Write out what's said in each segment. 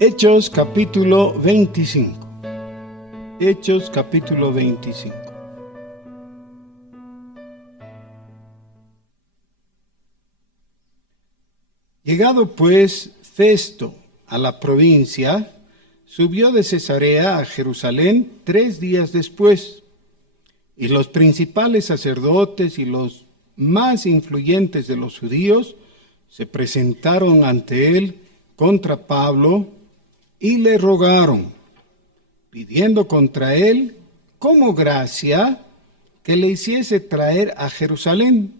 Hechos capítulo 25. Hechos capítulo 25. Llegado pues Festo a la provincia, subió de Cesarea a Jerusalén 3 días después, y los principales sacerdotes y los más influyentes de los judíos se presentaron ante él contra Pablo y le rogaron, pidiendo contra él como gracia que le hiciese traer a Jerusalén,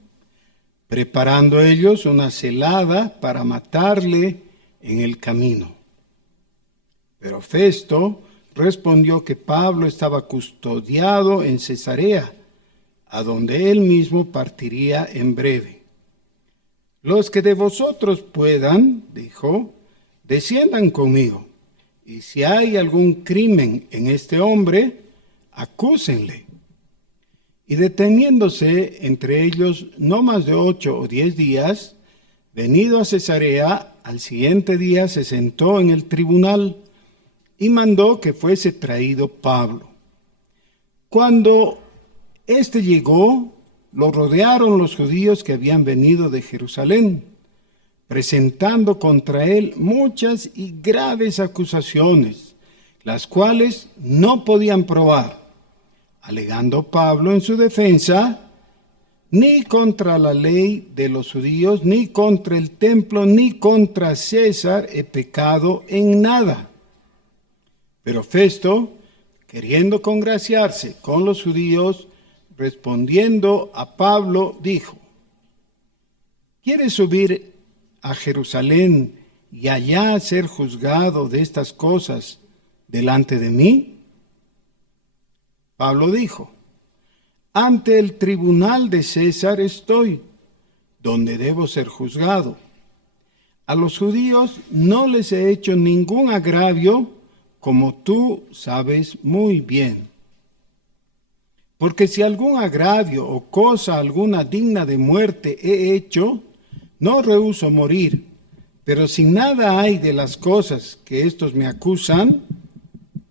preparando ellos una celada para matarle en el camino. Pero Festo respondió que Pablo estaba custodiado en Cesarea, a donde él mismo partiría en breve. Los que de vosotros puedan, dijo, desciendan conmigo, y si hay algún crimen en este hombre, acúsenle. Y deteniéndose entre ellos no más de 8 o 10 días, venido a Cesarea, al siguiente día se sentó en el tribunal y mandó que fuese traído Pablo. Cuando éste llegó, lo rodearon los judíos que habían venido de Jerusalén, presentando contra él muchas y graves acusaciones, las cuales no podían probar, alegando Pablo en su defensa: ni contra la ley de los judíos, ni contra el templo, ni contra César he pecado en nada. Pero Festo, queriendo congraciarse con los judíos, respondiendo a Pablo, dijo: ¿quieres subir a Jerusalén y allá ser juzgado de estas cosas delante de mí? Pablo dijo: ante el tribunal de César estoy, donde debo ser juzgado. A los judíos no les he hecho ningún agravio, como tú sabes muy bien. Porque si algún agravio o cosa alguna digna de muerte he hecho, no rehúso morir. Pero si nada hay de las cosas que estos me acusan,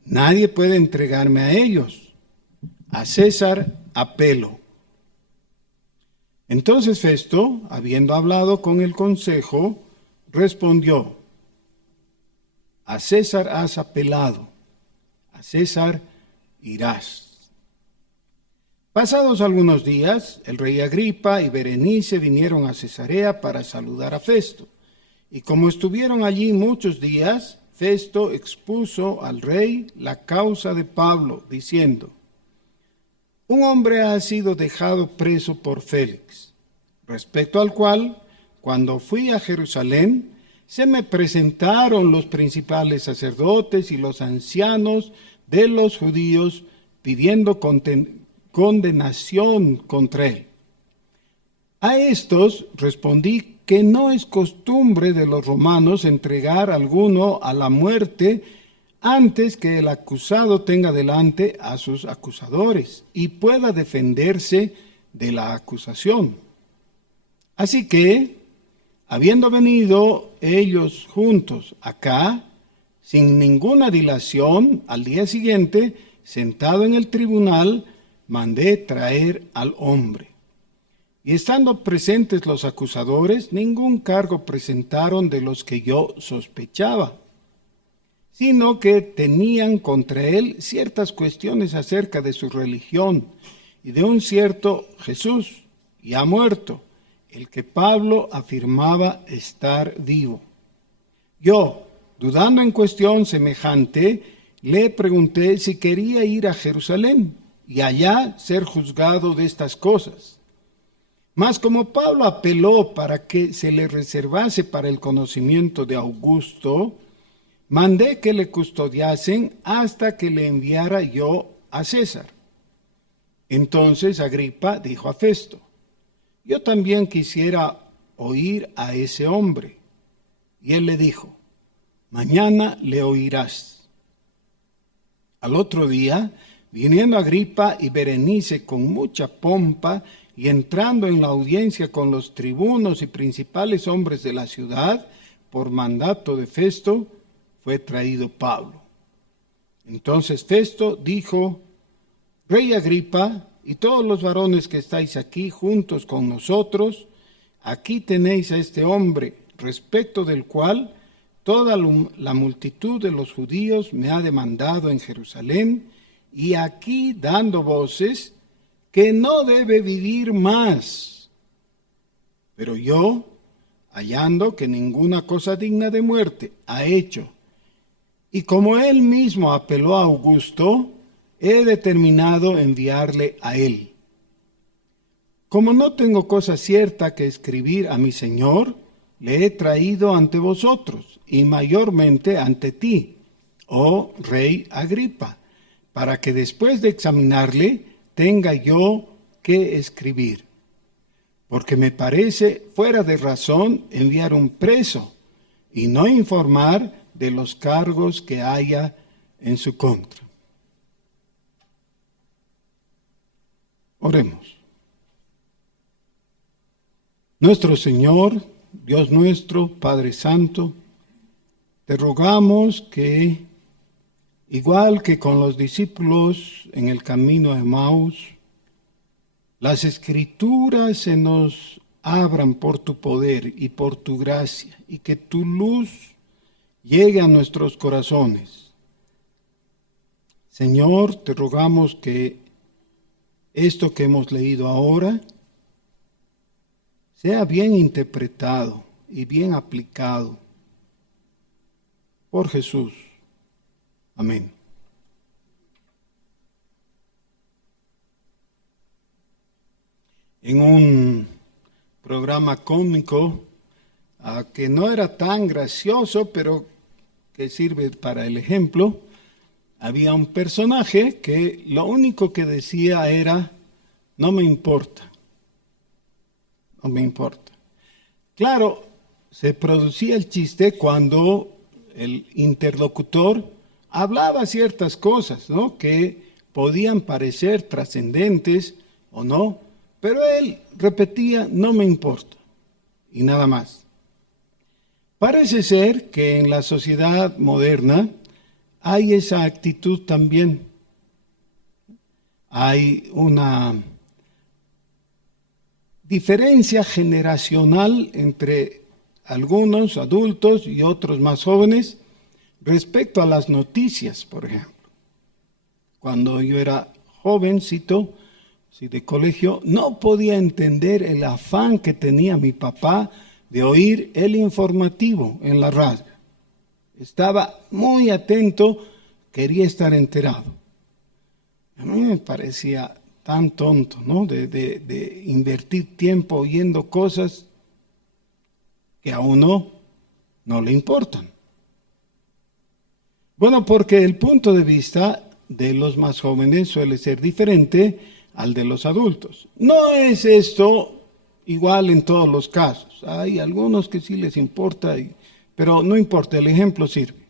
nadie puede entregarme a ellos. A César apelo. Entonces Festo, habiendo hablado con el consejo, respondió: a César has apelado, a César irás. Pasados algunos días, el rey Agripa y Berenice vinieron a Cesarea para saludar a Festo. Y como estuvieron allí muchos días, Festo expuso al rey la causa de Pablo, diciendo: un hombre ha sido dejado preso por Félix, respecto al cual, cuando fui a Jerusalén, se me presentaron los principales sacerdotes y los ancianos de los judíos pidiendo condenación contra él. A estos respondí que no es costumbre de los romanos entregar a alguno a la muerte antes que el acusado tenga delante a sus acusadores y pueda defenderse de la acusación. Así que, habiendo venido ellos juntos acá, sin ninguna dilación, al día siguiente, sentado en el tribunal, mandé traer al hombre. Y estando presentes los acusadores, ningún cargo presentaron de los que yo sospechaba, sino que tenían contra él ciertas cuestiones acerca de su religión y de un cierto Jesús, ya muerto, el que Pablo afirmaba estar vivo. Yo, dudando en cuestión semejante, le pregunté si quería ir a Jerusalén y allá ser juzgado de estas cosas. Mas como Pablo apeló para que se le reservase para el conocimiento de Augusto, mandé que le custodiasen hasta que le enviara yo a César. Entonces Agripa dijo a Festo: yo también quisiera oír a ese hombre. Y él le dijo: mañana le oirás. Al otro día, viniendo Agripa y Berenice con mucha pompa y entrando en la audiencia con los tribunos y principales hombres de la ciudad, por mandato de Festo, fue traído Pablo. Entonces Festo dijo: Rey Agripa y todos los varones que estáis aquí juntos con nosotros, aquí tenéis a este hombre, respecto del cual toda la multitud de los judíos me ha demandado en Jerusalén, y aquí dando voces que no debe vivir más. Pero yo, hallando que ninguna cosa digna de muerte ha hecho, y como él mismo apeló a Augusto, he determinado enviarle a él. Como no tengo cosa cierta que escribir a mi Señor, le he traído ante vosotros, y mayormente ante ti, oh Rey Agripa, para que después de examinarle tenga yo que escribir. Porque me parece fuera de razón enviar un preso y no informar de los cargos que haya en su contra. Oremos. Nuestro Señor, Dios nuestro, Padre Santo, te rogamos que, igual que con los discípulos en el camino a Emaús, las Escrituras se nos abran por tu poder y por tu gracia, y que tu luz llegue a nuestros corazones. Señor, te rogamos que esto que hemos leído ahora sea bien interpretado y bien aplicado por Jesús. Amén. En un programa cómico que no era tan gracioso, pero que sirve para el ejemplo, había un personaje que lo único que decía era: no me importa, no me importa. Claro, se producía el chiste cuando el interlocutor hablaba ciertas cosas, ¿no?, que podían parecer trascendentes o no, pero él repetía: no me importa, y nada más. Parece ser que en la sociedad moderna hay esa actitud también. Hay una diferencia generacional entre algunos adultos y otros más jóvenes respecto a las noticias, por ejemplo. Cuando yo era jovencito, de colegio, no podía entender el afán que tenía mi papá de oír el informativo en la radio. Estaba muy atento, quería estar enterado. A mí me parecía tan tonto, ¿no?, de invertir tiempo oyendo cosas que a uno no le importan. Bueno, porque el punto de vista de los más jóvenes suele ser diferente al de los adultos. No es esto igual en todos los casos. Hay algunos que sí les importa, pero no importa, el ejemplo sirve.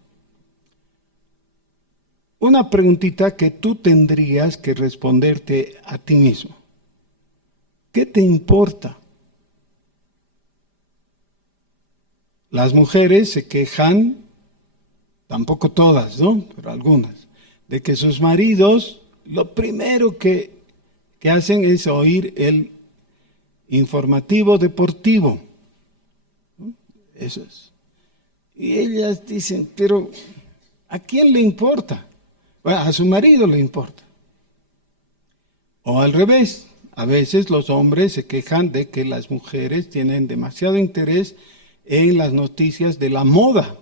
Una preguntita que tú tendrías que responderte a ti mismo. ¿Qué te importa? Las mujeres se quejan, tampoco todas, ¿no?, pero algunas, de que sus maridos lo primero que hacen es oír el informativo deportivo. Eso es. Y ellas dicen: pero ¿a quién le importa? Bueno, a su marido le importa. O al revés, a veces los hombres se quejan de que las mujeres tienen demasiado interés en las noticias de la moda.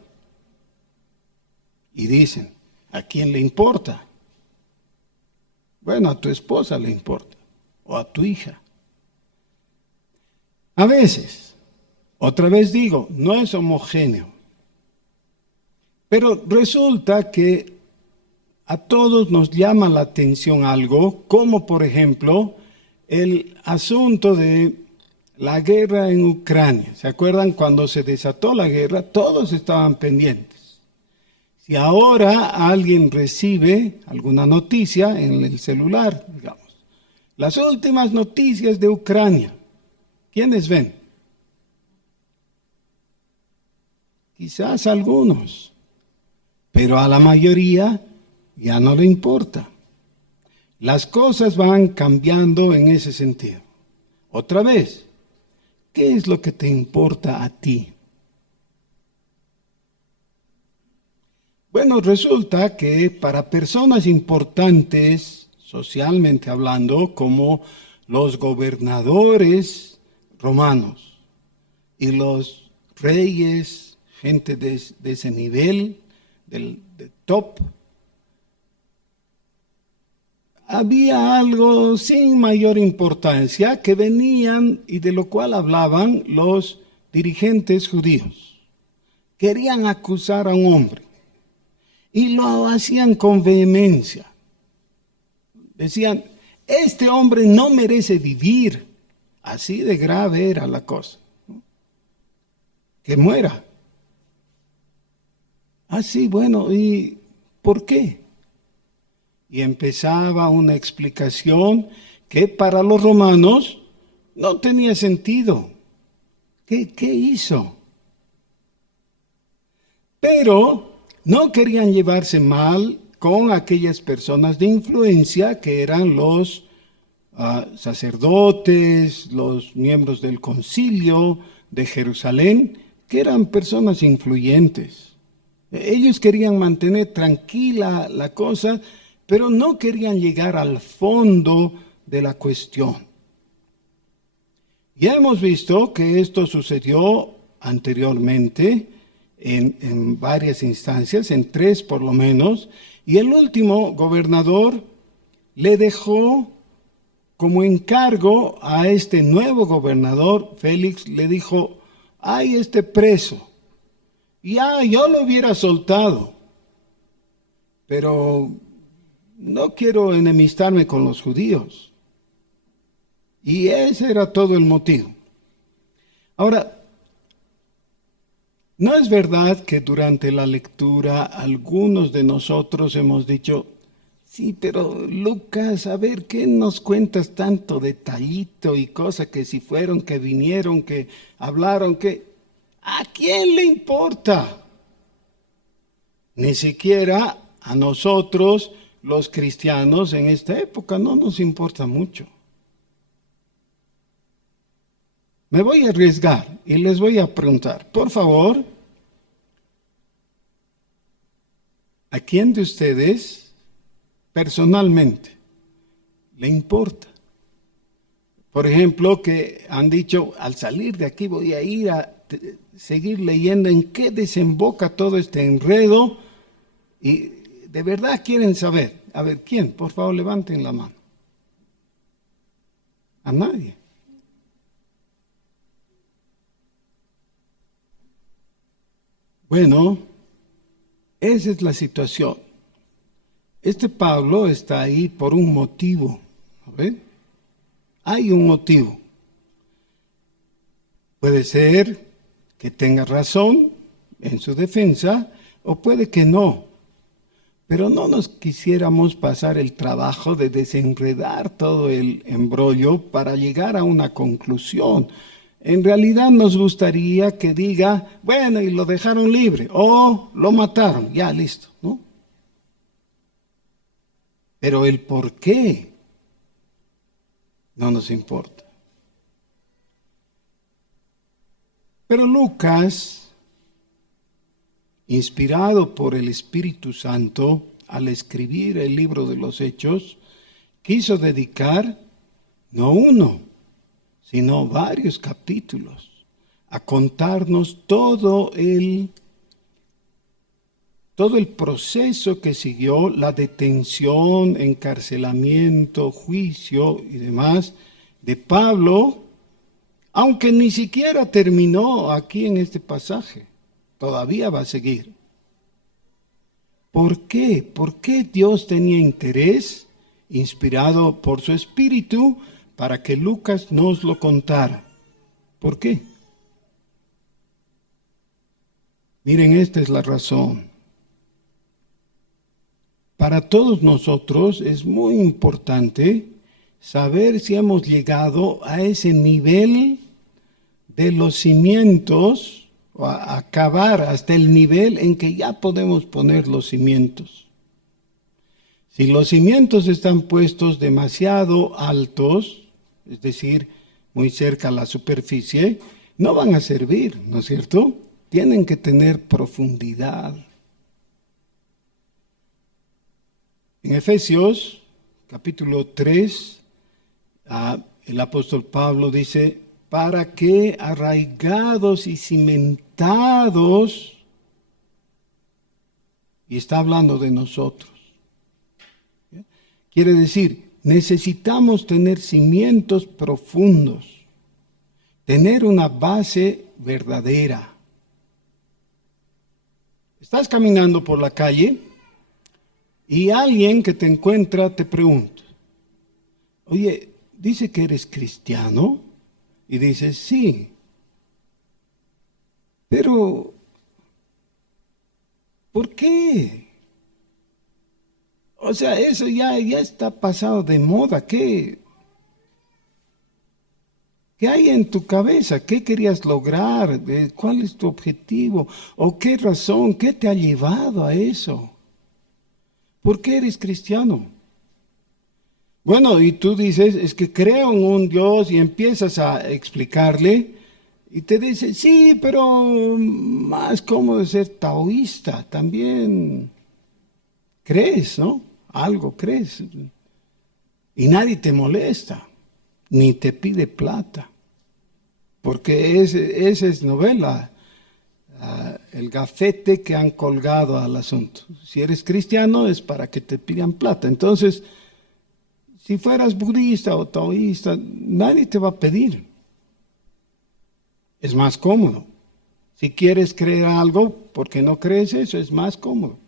Y dicen: ¿a quién le importa? Bueno, a tu esposa le importa, o a tu hija. A veces, otra vez digo, no es homogéneo. Pero resulta que a todos nos llama la atención algo, como por ejemplo el asunto de la guerra en Ucrania. ¿Se acuerdan cuando se desató la guerra? Todos estaban pendientes. Si ahora alguien recibe alguna noticia en el celular, digamos, las últimas noticias de Ucrania, ¿quiénes ven? Quizás algunos. pero a la mayoría ya no le importa. Las cosas van cambiando en ese sentido. Otra vez, ¿qué es lo que te importa a ti? Bueno, resulta que para personas importantes, socialmente hablando, como los gobernadores romanos y los reyes, gente de ese nivel, de top, había algo sin mayor importancia que venían y de lo cual hablaban los dirigentes judíos. Querían acusar a un hombre y lo hacían con vehemencia. Decían, este hombre no merece vivir. Así de grave era la cosa. Que muera. Así, bueno, ¿y por qué? Y empezaba una explicación que para los romanos no tenía sentido. ¿Qué hizo? Pero no querían llevarse mal con aquellas personas de influencia que eran los sacerdotes, los miembros del concilio de Jerusalén, que eran personas influyentes. Ellos querían mantener tranquila la cosa, pero no querían llegar al fondo de la cuestión. Ya hemos visto que esto sucedió anteriormente en varias instancias, en 3 por lo menos, y el último gobernador le dejó como encargo a este nuevo gobernador, Félix, le dijo, hay este preso, ya yo lo hubiera soltado, pero no quiero enemistarme con los judíos. Y ese era todo el motivo. Ahora, ¿no es verdad que durante la lectura algunos de nosotros hemos dicho, sí, pero Lucas, a ver, ¿qué nos cuentas tanto detallito y cosas que si fueron, que vinieron, que hablaron, que ¿a quién le importa? Ni siquiera a nosotros, los cristianos en esta época, no nos importa mucho. Me voy a arriesgar y les voy a preguntar, por favor, ¿a quién de ustedes personalmente le importa? Por ejemplo, que han dicho, al salir de aquí voy a ir a seguir leyendo en qué desemboca todo este enredo y de verdad quieren saber. A ver, ¿quién? Por favor, levanten la mano. A nadie. Bueno, esa es la situación. Este Pablo está ahí por un motivo. ¿Ven? Hay un motivo. Puede ser que tenga razón en su defensa o puede que no. Pero no nos quisiéramos pasar el trabajo de desenredar todo el embrollo para llegar a una conclusión. En realidad nos gustaría que diga, bueno, y lo dejaron libre, o lo mataron, ya listo, ¿no? Pero el por qué no nos importa. Pero Lucas, inspirado por el Espíritu Santo, al escribir el libro de los Hechos, quiso dedicar no uno, sino varios capítulos a contarnos todo el proceso que siguió, la detención, encarcelamiento, juicio y demás de Pablo, aunque ni siquiera terminó aquí en este pasaje, todavía va a seguir. ¿Por qué? ¿Por qué Dios tenía interés, inspirado por su Espíritu, para que Lucas nos lo contara? ¿Por qué? Miren, esta es la razón. Para todos nosotros es muy importante saber si hemos llegado a ese nivel de los cimientos o a acabar hasta el nivel en que ya podemos poner los cimientos. Si los cimientos están puestos demasiado altos, es decir, muy cerca a la superficie, no van a servir, ¿no es cierto? Tienen que tener profundidad. En Efesios, capítulo 3, el apóstol Pablo dice, para que arraigados y cimentados, y está hablando de nosotros. Quiere decir, necesitamos tener cimientos profundos, tener una base verdadera. Estás caminando por la calle y alguien que te encuentra te pregunta, oye, ¿dice que eres cristiano? Y dices, sí. Pero, ¿por qué? O sea, eso ya está pasado de moda. ¿Qué hay en tu cabeza? ¿Qué querías lograr? ¿Cuál es tu objetivo? ¿O qué razón? ¿Qué te ha llevado a eso? ¿Por qué eres cristiano? Bueno, y tú dices, es que creo en un Dios y empiezas a explicarle y te dice, sí, pero más cómodo ser taoísta, también crees, ¿no? Algo crees. Y nadie te molesta, ni te pide plata, porque esa es novela, el gafete que han colgado al asunto. Si eres cristiano es para que te pidan plata. Entonces, si fueras budista o taoísta, nadie te va a pedir. Es más cómodo. Si quieres creer algo, porque no crees eso, es más cómodo.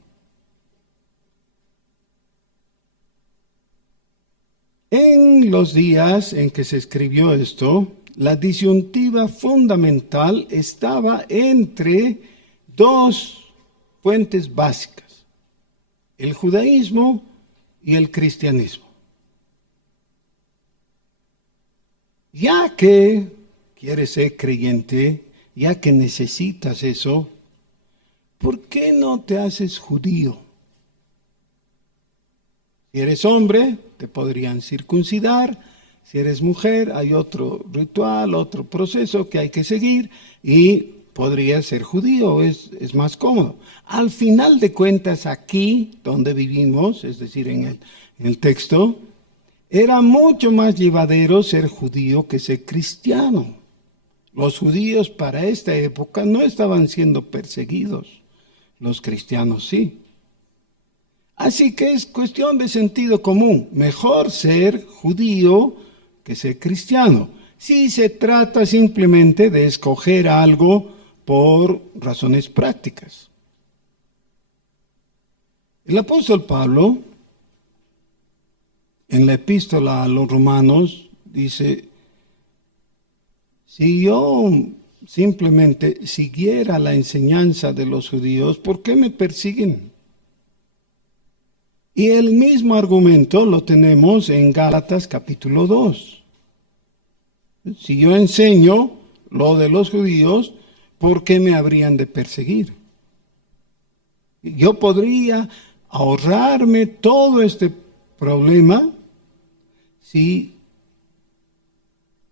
En los días en que se escribió esto, la disyuntiva fundamental estaba entre dos fuentes básicas, el judaísmo y el cristianismo. Ya que quieres ser creyente, ya que necesitas eso, ¿por qué no te haces judío? Si eres hombre, te podrían circuncidar. Si eres mujer, hay otro ritual, otro proceso que hay que seguir y podrías ser judío, es más cómodo. Al final de cuentas, aquí donde vivimos, es decir, en el texto, era mucho más llevadero ser judío que ser cristiano. Los judíos para esta época no estaban siendo perseguidos, los cristianos sí. Así que es cuestión de sentido común, mejor ser judío que ser cristiano, si se trata simplemente de escoger algo por razones prácticas. El apóstol Pablo, en la epístola a los Romanos, dice, si yo simplemente siguiera la enseñanza de los judíos, ¿por qué me persiguen? Y el mismo argumento lo tenemos en Gálatas capítulo 2. Si yo enseño lo de los judíos, ¿por qué me habrían de perseguir? Yo podría ahorrarme todo este problema si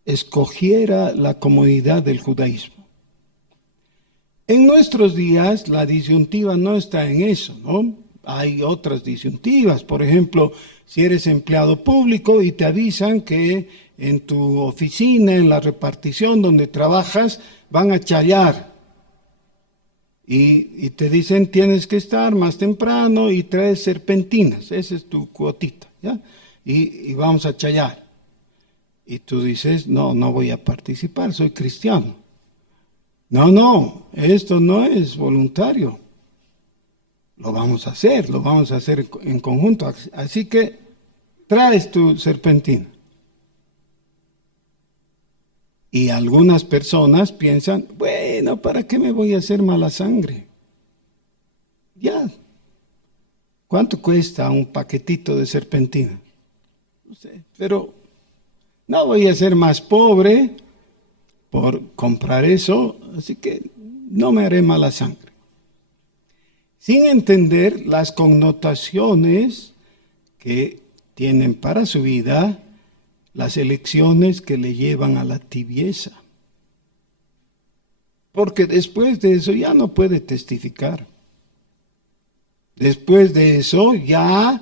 escogiera la comodidad del judaísmo. En nuestros días la disyuntiva no está en eso, ¿no? Hay otras disyuntivas, por ejemplo, si eres empleado público y te avisan que en tu oficina, en la repartición donde trabajas, van a chayar. Y te dicen tienes que estar más temprano y traes serpentinas, esa es tu cuotita, ¿ya? Y vamos a chayar. Y tú dices, no voy a participar, soy cristiano. No, esto no es voluntario. Lo vamos a hacer en conjunto. Así que traes tu serpentina. Y algunas personas piensan, bueno, ¿para qué me voy a hacer mala sangre? Ya. ¿Cuánto cuesta un paquetito de serpentina? No sé, pero no voy a ser más pobre por comprar eso, así que no me haré mala sangre, sin entender las connotaciones que tienen para su vida las elecciones que le llevan a la tibieza. Porque después de eso ya no puede testificar. Después de eso ya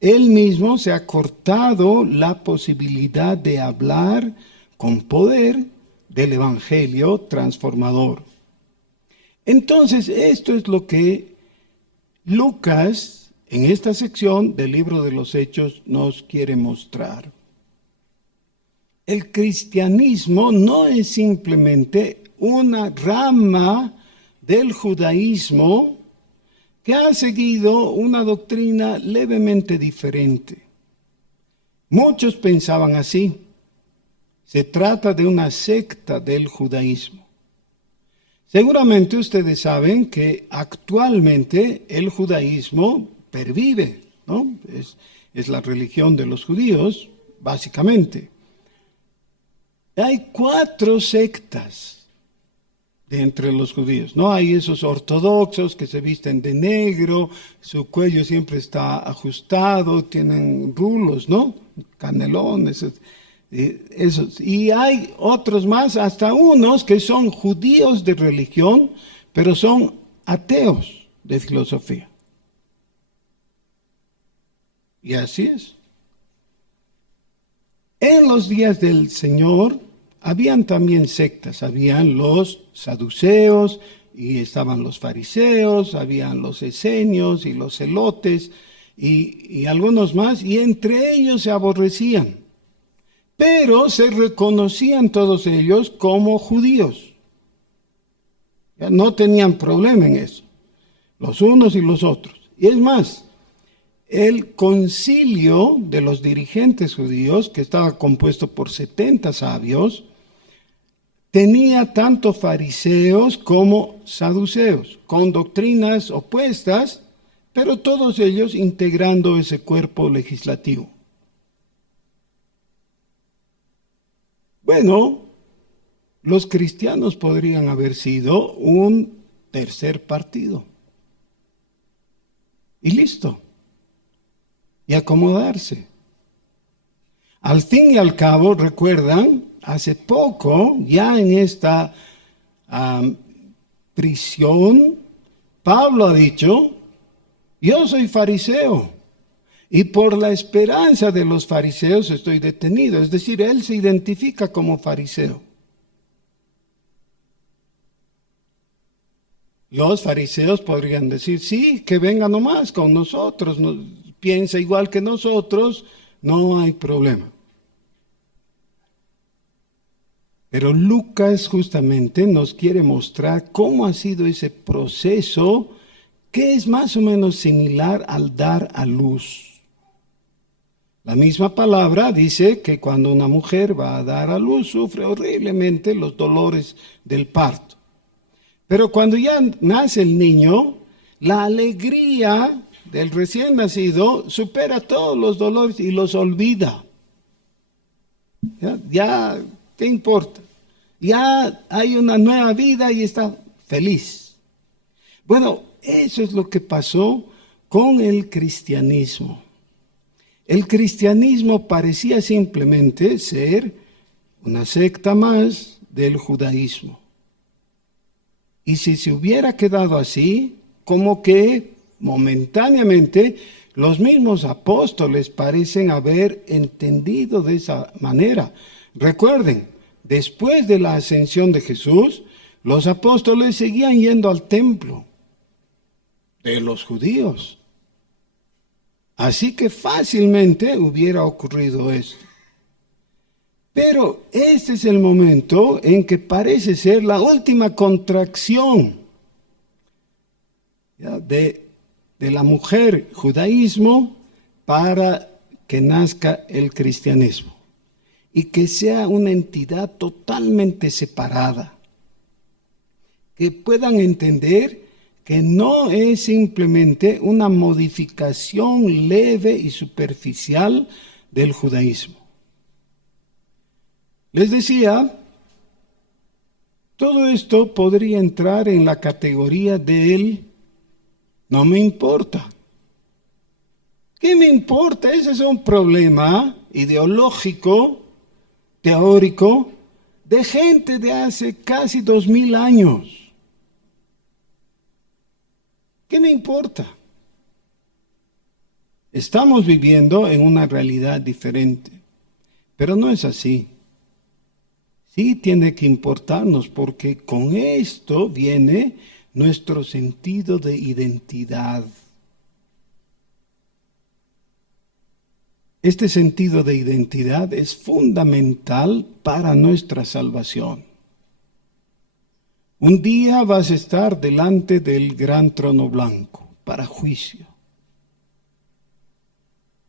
él mismo se ha cortado la posibilidad de hablar con poder del evangelio transformador. Entonces, esto es lo que Lucas, en esta sección del libro de los Hechos, nos quiere mostrar. El cristianismo no es simplemente una rama del judaísmo que ha seguido una doctrina levemente diferente. Muchos pensaban así. Se trata de una secta del judaísmo. Seguramente ustedes saben que actualmente el judaísmo pervive, ¿no? Es la religión de los judíos, básicamente. Hay 4 sectas de entre los judíos, ¿no? Hay esos ortodoxos que se visten de negro, su cuello siempre está ajustado, tienen rulos, ¿no? Canelones, esos. Y hay otros más, hasta unos que son judíos de religión, pero son ateos de filosofía. Y así es. En los días del Señor habían también sectas, habían los saduceos y estaban los fariseos, habían los esenios y los celotes y algunos más, y entre ellos se aborrecían. Pero se reconocían todos ellos como judíos. Ya no tenían problema en eso, los unos y los otros. Y es más, el concilio de los dirigentes judíos, que estaba compuesto por 70 sabios, tenía tanto fariseos como saduceos, con doctrinas opuestas, pero todos ellos integrando ese cuerpo legislativo. Bueno, los cristianos podrían haber sido un tercer partido. Y listo. Y acomodarse. Al fin y al cabo, recuerdan, hace poco, ya en esta prisión, Pablo ha dicho, yo soy fariseo. Y por la esperanza de los fariseos estoy detenido. Es decir, él se identifica como fariseo. Los fariseos podrían decir, sí, que venga nomás con nosotros, piensa igual que nosotros, no hay problema. Pero Lucas justamente nos quiere mostrar cómo ha sido ese proceso que es más o menos similar al dar a luz. La misma palabra dice que cuando una mujer va a dar a luz sufre horriblemente los dolores del parto. Pero cuando ya nace el niño, la alegría del recién nacido supera todos los dolores y los olvida. Ya, ¿qué importa? Ya hay una nueva vida y está feliz. Bueno, eso es lo que pasó con el cristianismo. El cristianismo parecía simplemente ser una secta más del judaísmo. Y si se hubiera quedado así, como que momentáneamente los mismos apóstoles parecen haber entendido de esa manera. Recuerden, después de la ascensión de Jesús, los apóstoles seguían yendo al templo de los judíos. Así que fácilmente hubiera ocurrido esto. Pero este es el momento en que parece ser la última contracción de la mujer judaísmo para que nazca el cristianismo y que sea una entidad totalmente separada, que puedan entender que no es simplemente una modificación leve y superficial del judaísmo. Les decía Todo esto podría entrar en la categoría del no me importa. ¿Qué me importa? Ese es un problema ideológico, teórico, de gente de hace casi 2000 años. ¿Qué me importa? Estamos viviendo en una realidad diferente, pero no es así. Sí tiene que importarnos porque con esto viene nuestro sentido de identidad. Este sentido de identidad es fundamental para nuestra salvación. Un día vas a estar delante del gran trono blanco para juicio.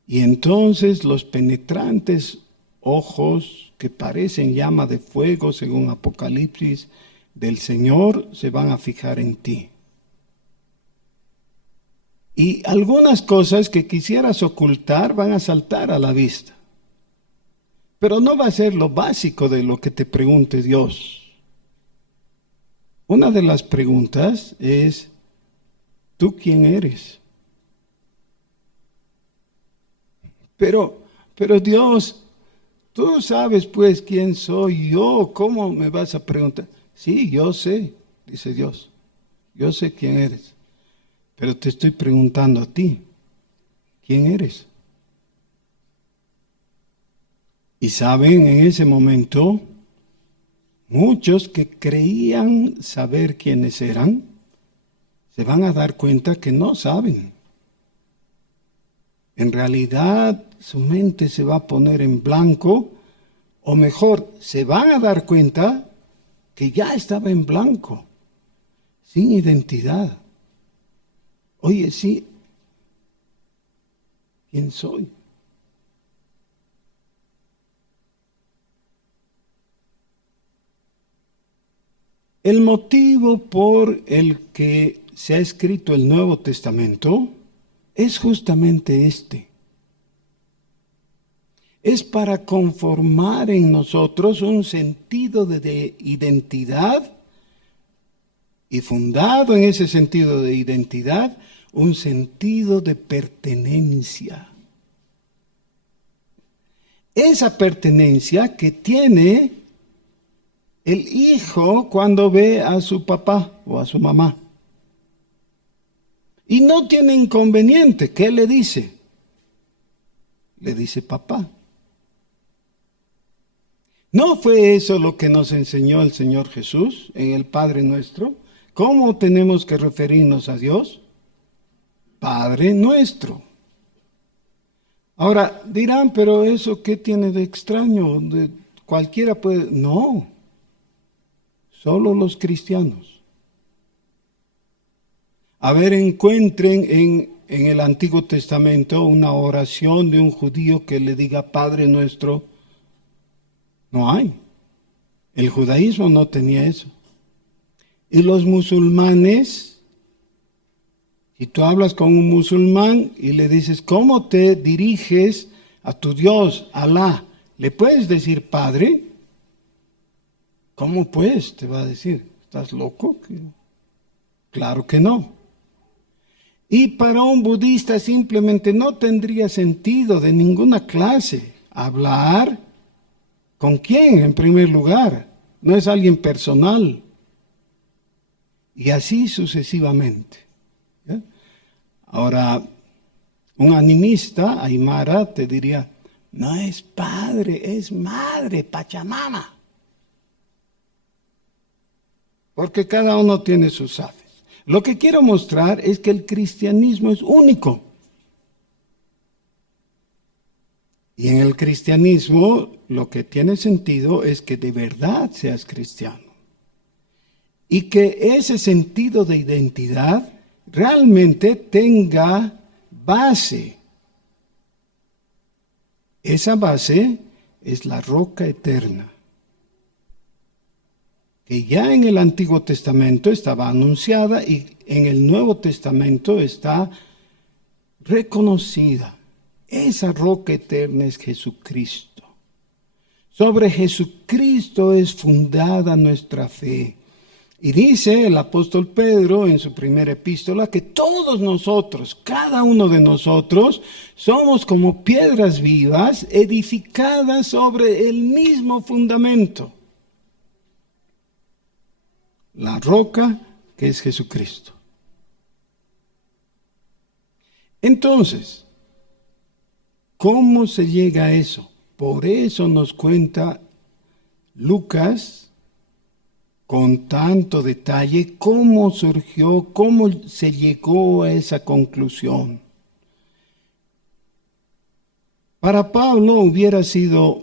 Y entonces los penetrantes ojos que parecen llama de fuego, según Apocalipsis, del Señor, se van a fijar en ti. Y algunas cosas que quisieras ocultar van a saltar a la vista. Pero no va a ser lo básico de lo que te pregunte Dios. Una de las preguntas es, ¿tú quién eres? Pero Dios, tú sabes pues quién soy yo, ¿cómo me vas a preguntar? Sí, yo sé, dice Dios, yo sé quién eres, pero te estoy preguntando a ti, ¿quién eres? Y saben, en ese momento, muchos que creían saber quiénes eran, se van a dar cuenta que no saben. En realidad, su mente se va a poner en blanco, o mejor, se van a dar cuenta que ya estaba en blanco, sin identidad. Oye, sí, ¿quién soy? El motivo por el que se ha escrito el Nuevo Testamento es justamente este. Es para conformar en nosotros un sentido de identidad y fundado en ese sentido de identidad, un sentido de pertenencia. Esa pertenencia que tiene el hijo cuando ve a su papá o a su mamá. Y no tiene inconveniente. ¿Qué le dice? Le dice papá. ¿No fue eso lo que nos enseñó el Señor Jesús en el Padre Nuestro? ¿Cómo tenemos que referirnos a Dios? Padre Nuestro. Ahora dirán, pero ¿eso qué tiene de extraño? Cualquiera puede. No, solo los cristianos. A ver, encuentren en el Antiguo Testamento una oración de un judío que le diga Padre Nuestro. No hay. El judaísmo no tenía eso. Y los musulmanes, si tú hablas con un musulmán y le dices, ¿cómo te diriges a tu Dios, Alá? ¿Le puedes decir Padre? ¿Cómo pues? Te va a decir, ¿estás loco? Claro que no. Y para un budista simplemente no tendría sentido de ninguna clase hablar con quién en primer lugar. No es alguien personal. Y así sucesivamente. ¿Ya? Ahora, un animista, Aymara, te diría, no es padre, es madre, Pachamama. Porque cada uno tiene sus aves. Lo que quiero mostrar es que el cristianismo es único. Y en el cristianismo lo que tiene sentido es que de verdad seas cristiano. Y que ese sentido de identidad realmente tenga base. Esa base es la roca eterna, que ya en el Antiguo Testamento estaba anunciada y en el Nuevo Testamento está reconocida. Esa roca eterna es Jesucristo. Sobre Jesucristo es fundada nuestra fe. Y dice el apóstol Pedro en su primera epístola que todos nosotros, cada uno de nosotros, somos como piedras vivas edificadas sobre el mismo fundamento. La roca que es Jesucristo. Entonces, ¿cómo se llega a eso? Por eso nos cuenta Lucas con tanto detalle cómo surgió, cómo se llegó a esa conclusión. Para Pablo hubiera sido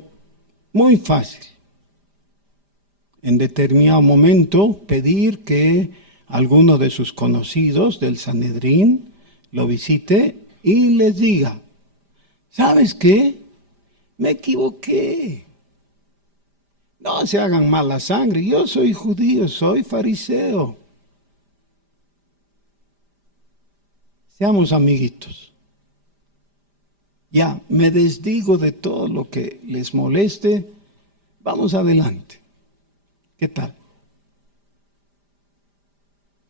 muy fácil en determinado momento pedir que alguno de sus conocidos del Sanedrín lo visite y les diga, ¿sabes qué? Me equivoqué. No se hagan mala sangre. Yo soy judío, soy fariseo. Seamos amiguitos. Ya, me desdigo de todo lo que les moleste. Vamos adelante. ¿Qué tal?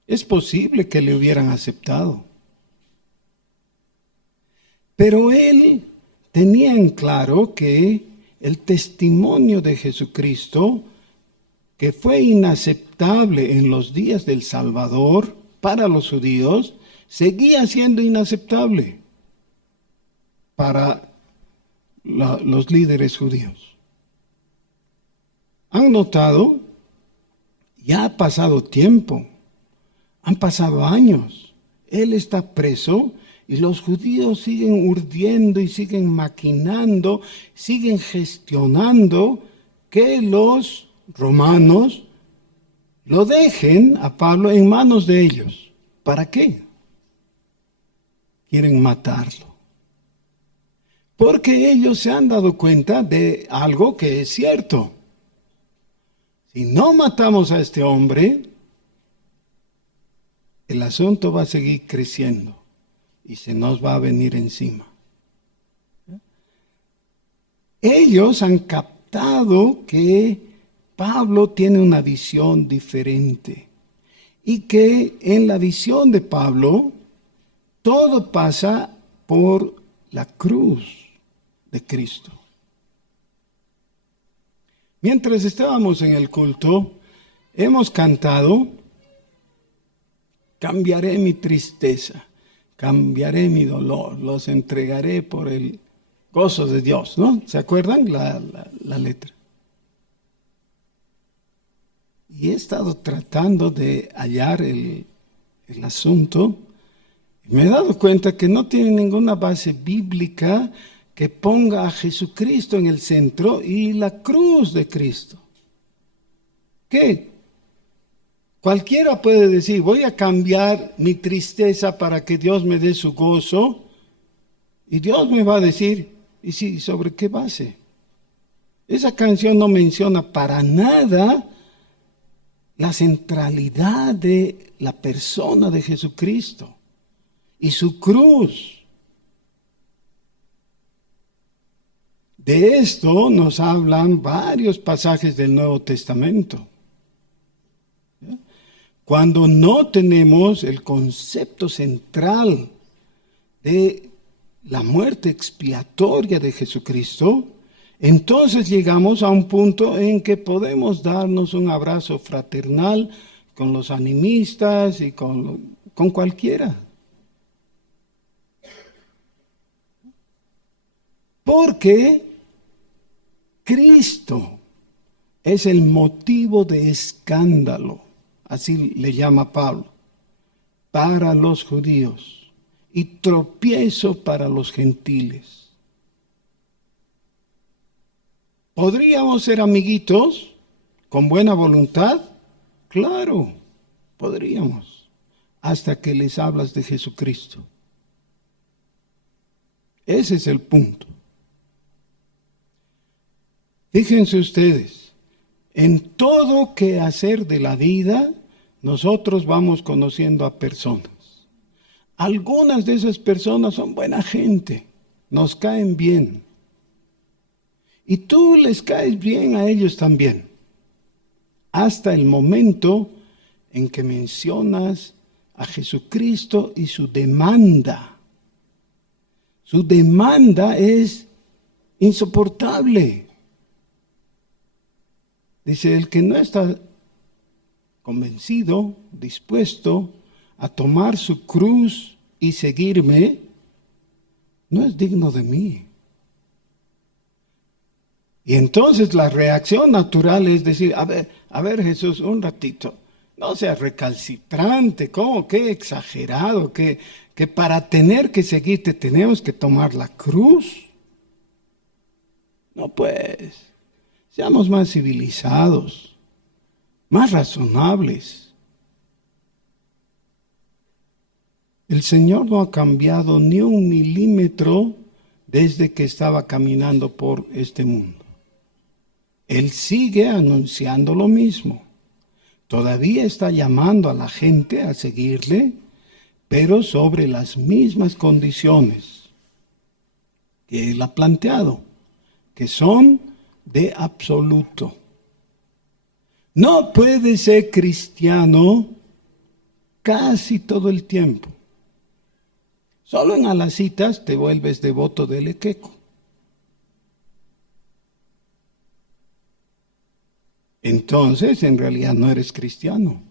Es posible que le hubieran aceptado. Pero él tenía en claro que el testimonio de Jesucristo, que fue inaceptable en los días del Salvador para los judíos, seguía siendo inaceptable para los líderes judíos. ¿Han notado? Ya ha pasado tiempo, han pasado años. Él está preso y los judíos siguen urdiendo y siguen maquinando, siguen gestionando que los romanos lo dejen a Pablo en manos de ellos. ¿Para qué? Quieren matarlo. Porque ellos se han dado cuenta de algo que es cierto. Si no matamos a este hombre, el asunto va a seguir creciendo y se nos va a venir encima. Ellos han captado que Pablo tiene una visión diferente y que en la visión de Pablo todo pasa por la cruz de Cristo. Mientras estábamos en el culto, hemos cantado, cambiaré mi tristeza, cambiaré mi dolor, los entregaré por el gozo de Dios, ¿no? ¿Se acuerdan la letra? Y he estado tratando de hallar el asunto. Me he dado cuenta que no tiene ninguna base bíblica que ponga a Jesucristo en el centro y la cruz de Cristo. ¿Qué? Cualquiera puede decir, voy a cambiar mi tristeza para que Dios me dé su gozo. Y Dios me va a decir, ¿y sí, sobre qué base? Esa canción no menciona para nada la centralidad de la persona de Jesucristo y su cruz. De esto nos hablan varios pasajes del Nuevo Testamento. Cuando no tenemos el concepto central de la muerte expiatoria de Jesucristo, entonces llegamos a un punto en que podemos darnos un abrazo fraternal con los animistas y con cualquiera. Porque Cristo es el motivo de escándalo, así le llama Pablo, para los judíos y tropiezo para los gentiles. ¿Podríamos ser amiguitos con buena voluntad? Claro, podríamos, hasta que les hablas de Jesucristo. Ese es el punto. Fíjense ustedes, en todo quehacer de la vida, nosotros vamos conociendo a personas. Algunas de esas personas son buena gente, nos caen bien. Y tú les caes bien a ellos también. Hasta el momento en que mencionas a Jesucristo y su demanda. Su demanda es insoportable. Dice, el que no está convencido, dispuesto a tomar su cruz y seguirme, no es digno de mí. Y entonces la reacción natural es decir, a ver Jesús, un ratito, no seas recalcitrante, ¿cómo? Qué exagerado, que para tener que seguirte tenemos que tomar la cruz. No pues, seamos más civilizados, más razonables. El Señor no ha cambiado ni un milímetro desde que estaba caminando por este mundo. Él sigue anunciando lo mismo. Todavía está llamando a la gente a seguirle, pero sobre las mismas condiciones que Él ha planteado, que son de absoluto. No puedes ser cristiano casi todo el tiempo. Solo en alacitas te vuelves devoto del equeco. Entonces, en realidad no eres cristiano.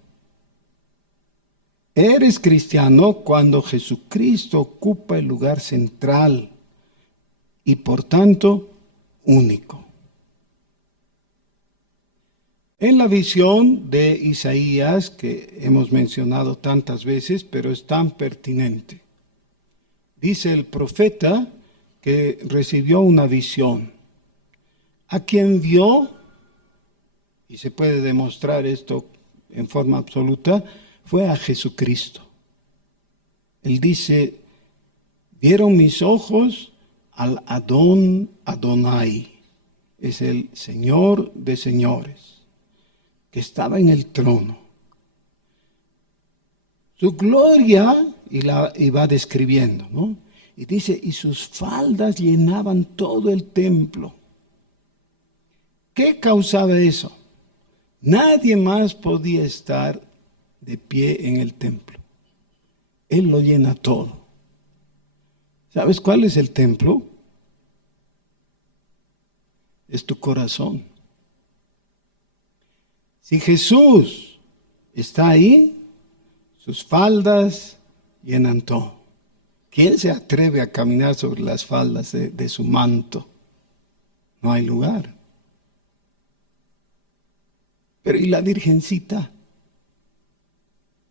Eres cristiano cuando Jesucristo ocupa el lugar central y por tanto único. En la visión de Isaías, que hemos mencionado tantas veces, pero es tan pertinente, dice el profeta que recibió una visión, a quien vio, y se puede demostrar esto en forma absoluta, fue a Jesucristo. Él dice, vieron mis ojos al Adón Adonai, es el Señor de señores, que estaba en el trono. Su gloria, y va describiendo, ¿no? Y dice, y sus faldas llenaban todo el templo. ¿Qué causaba eso? Nadie más podía estar de pie en el templo. Él lo llena todo. ¿Sabes cuál es el templo? Es tu corazón. Si Jesús está ahí, sus faldas llenan todo. ¿Quién se atreve a caminar sobre las faldas de su manto? No hay lugar. Pero ¿y la Virgencita?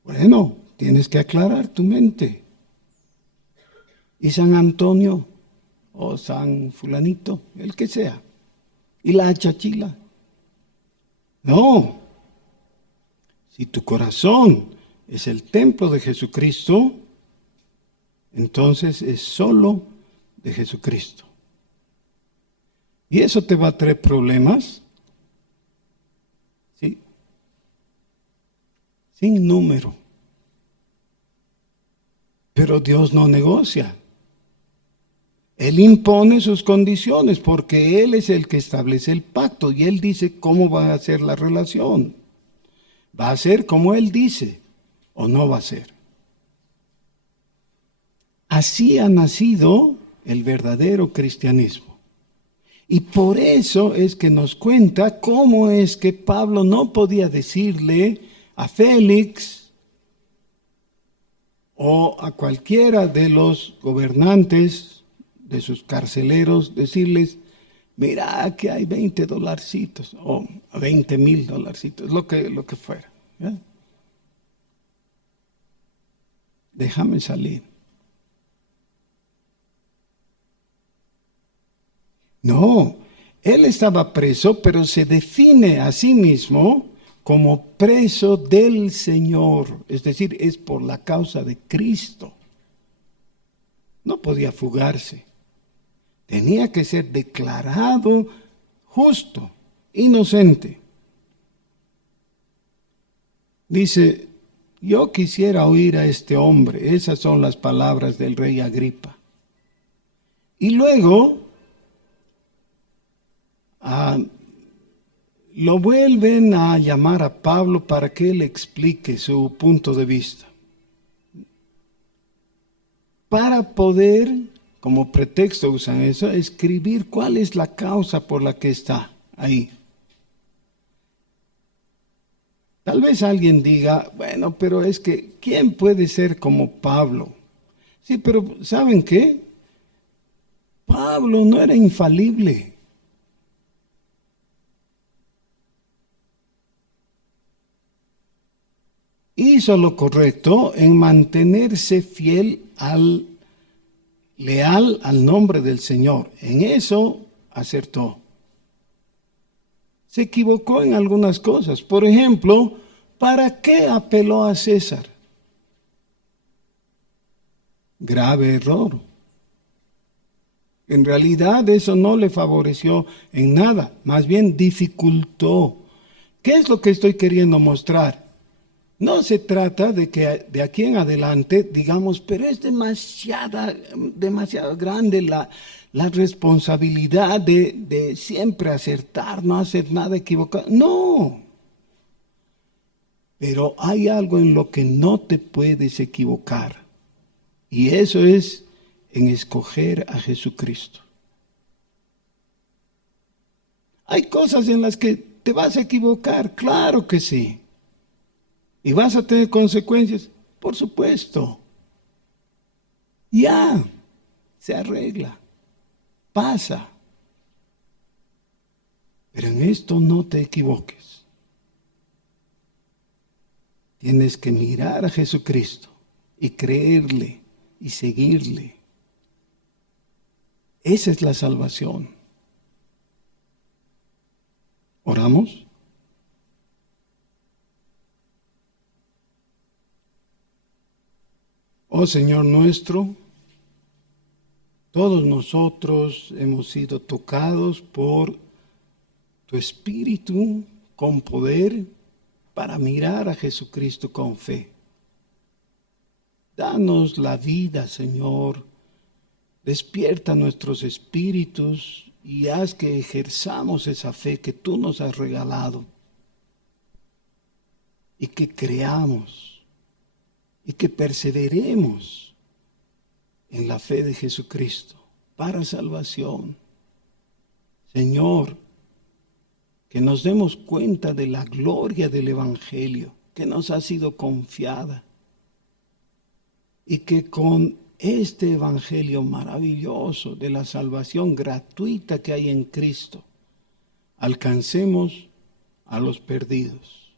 Bueno, tienes que aclarar tu mente. ¿Y San Antonio? O San Fulanito, el que sea. ¿Y la Achachila? No. Si tu corazón es el templo de Jesucristo, entonces es solo de Jesucristo. ¿Y eso te va a traer problemas? Sí. Sin número. Pero Dios no negocia. Él impone sus condiciones porque Él es el que establece el pacto y Él dice cómo va a ser la relación. ¿Va a ser como Él dice o no va a ser? Así ha nacido el verdadero cristianismo. Y por eso es que nos cuenta cómo es que Pablo no podía decirle a Félix o a cualquiera de los gobernantes, de sus carceleros, decirles, mira que hay $20 o $20,000, lo que fuera. ¿Ya? Déjame salir. No, él estaba preso, pero se define a sí mismo como preso del Señor. Es decir, es por la causa de Cristo. No podía fugarse. Tenía que ser declarado justo, inocente. Dice, yo quisiera oír a este hombre. Esas son las palabras del rey Agripa. Y luego ah, lo vuelven a llamar a Pablo para que él explique su punto de vista. Para poder, como pretexto usan eso, escribir cuál es la causa por la que está ahí. Tal vez alguien diga, bueno, pero es que, ¿quién puede ser como Pablo? Sí, pero ¿saben qué? Pablo no era infalible. Hizo lo correcto en mantenerse leal al nombre del Señor. En eso acertó. Se equivocó en algunas cosas. Por ejemplo, ¿para qué apeló a César? Grave error. En realidad eso no le favoreció en nada, más bien dificultó. ¿Qué es lo que estoy queriendo mostrar? No se trata de que de aquí en adelante digamos, pero es demasiado grande la responsabilidad de siempre acertar, no hacer nada equivocado. No, pero hay algo en lo que no te puedes equivocar. Y eso es en escoger a Jesucristo. Hay cosas en las que te vas a equivocar, claro que sí. ¿Y vas a tener consecuencias? Por supuesto. Ya, se arregla, pasa. Pero en esto no te equivoques. Tienes que mirar a Jesucristo y creerle y seguirle. Esa es la salvación. ¿Oramos? Oh Señor nuestro, todos nosotros hemos sido tocados por tu Espíritu con poder para mirar a Jesucristo con fe. Danos la vida, Señor. Despierta nuestros espíritus y haz que ejerzamos esa fe que tú nos has regalado y que creamos y que perseveremos en la fe de Jesucristo para salvación. Señor, que nos demos cuenta de la gloria del Evangelio que nos ha sido confiada y que con este Evangelio maravilloso de la salvación gratuita que hay en Cristo, alcancemos a los perdidos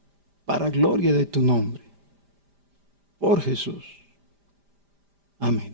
para gloria de tu nombre. Por Jesús. Amén.